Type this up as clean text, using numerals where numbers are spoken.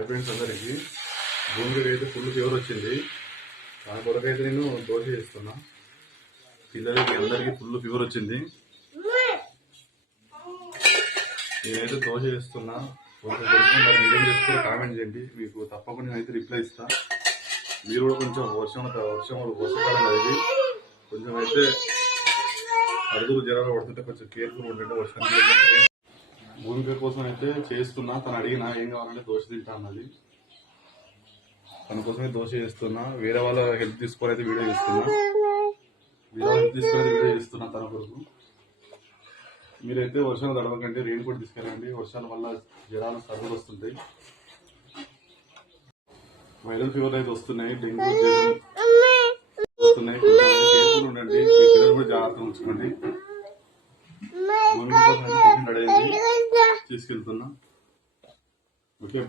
Hi friends అందరికి. భూమికి అయితే ఫుల్ ఫీవర్ వచ్చింది. దాని కొరకైతే నేను దోశ చేస్తున్నా. పిల్లలకి అందరికి ఫుల్ ఫీవర్ వచ్చింది. నేనైతే దోశ చేస్తున్నా. దోశ చేసి మరి మీరేం చేస్తారో కామెంట్ చేయండి. మీకు తప్పకుండా నేనైతే రిప్లై ఇస్తా. మీరు కూడా కొంచెం వర్షాకాలం అది కొంచెం అయితే అడుగులు జ్వరాలు పడుతుంటే కొంచెం కేర్ఫుల్ ఉండండి. వర్షం భూమిక కోసం అయితే చేస్తున్నా. తను అడిగినా ఏం కావాలంటే దోశ తింటా అన్నది. తన కోసమే దోశ చేస్తున్నా. వేరే వాళ్ళ హెల్ప్ తీసుకొని అయితే వీడియో చేస్తున్నా. తన కొరకు. మీరైతే వర్షాలు తడవకండి, రెయిన్ కోట్ తీసుకెళ్ళండి. వర్షాల వల్ల జ్వరాలు సర్దులు వస్తుంటాయి. వైరల్ ఫీవర్ అయితే వస్తున్నాయి, డెంగ్యూ వస్తున్నాయి. కొంచెం కేర్ఫుల్ ఉండండి. మీ పిల్లలు కూడా జాగ్రత్తగా ఉంచుకోండి. భూమి కోసం తీసుకెళ్తున్నా. Okay bye.